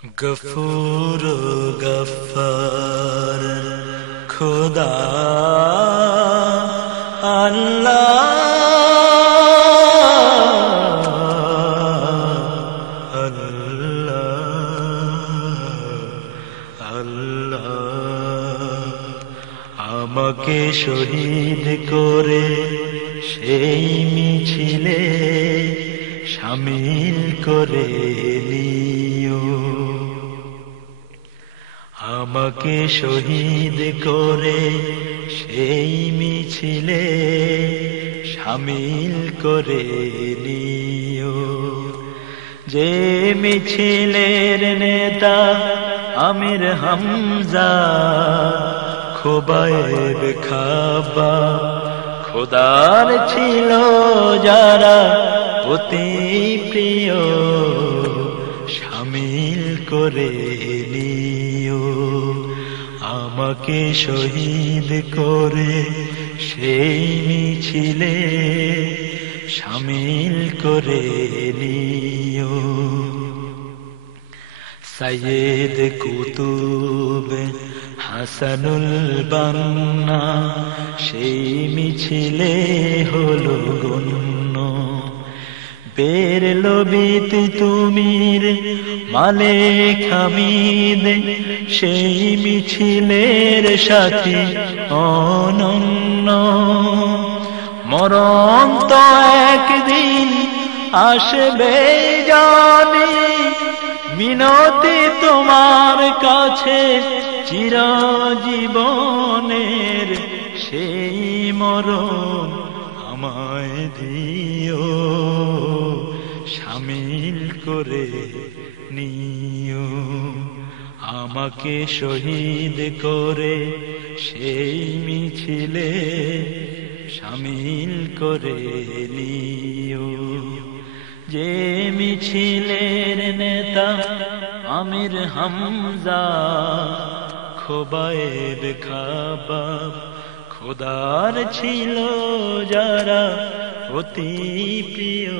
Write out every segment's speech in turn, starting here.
গফুর গফার খোদা আল্লাহ আল্লাহ আমাকে শহীদ করে সেই মিছিলে শামিল করে নিও। আমাকে শহীদ করে সেই মিছিলে শামিল করে নিও। যে মিছিলের নেতা আমির হামজা খোবায়েব খাবা খোদার ছিল যারা অতি প্রিয় শামিল করে নিও। আমাকে শহীদ করে সেই মিছিলে শামিল করে নিও। সৈয়দ কুতুব হাসানুল বান্না সেই মিছিলে হলো গণ্য। বেরলো বিত তুমির মালিক হামিদ সেই মিছিলের সাথী অনন্য। মরণ তো একদিন আসবে জানি, মিনতি তোমার কাছে চিরজীবনের সেই মরণ আমায় দিও শামিল করে নিও। আমাকে শহীদ করে সেই মিছিলে শামিল করে নিও। যে মিছিলের নেতা আমির হামজা খোবায়েব খাবা খোদার ছিল যারা অতি প্রিয়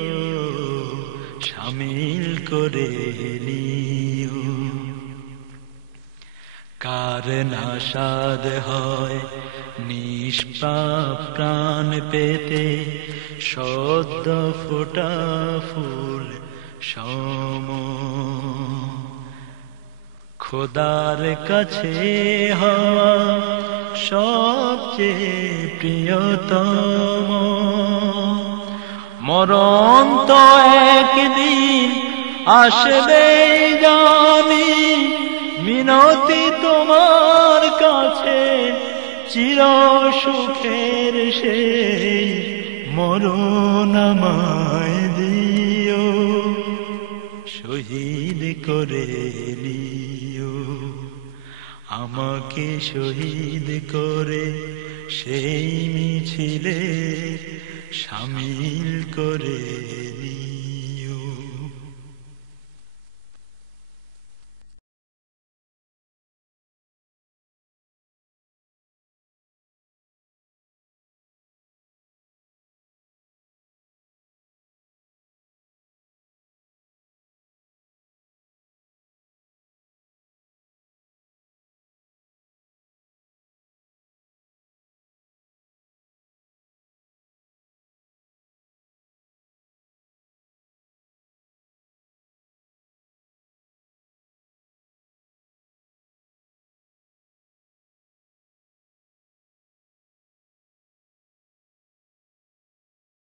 শামিল করে নিও। কার নাশাদ হয় নিষ্পাপ প্রাণ পেতে সদ্য ফোটা ফুল সম। খোদার কাছে হওয়া সবচেয়ে প্রিয়তম। মরণ তো একদিন আসবে জানি, মিনতি তোমার কাছে চির সুখের সেই মরণ আমায় দিও শহীদ করে নিও। আমাকে শহীদ করে সেই মিছিলে শামিল করে নিও।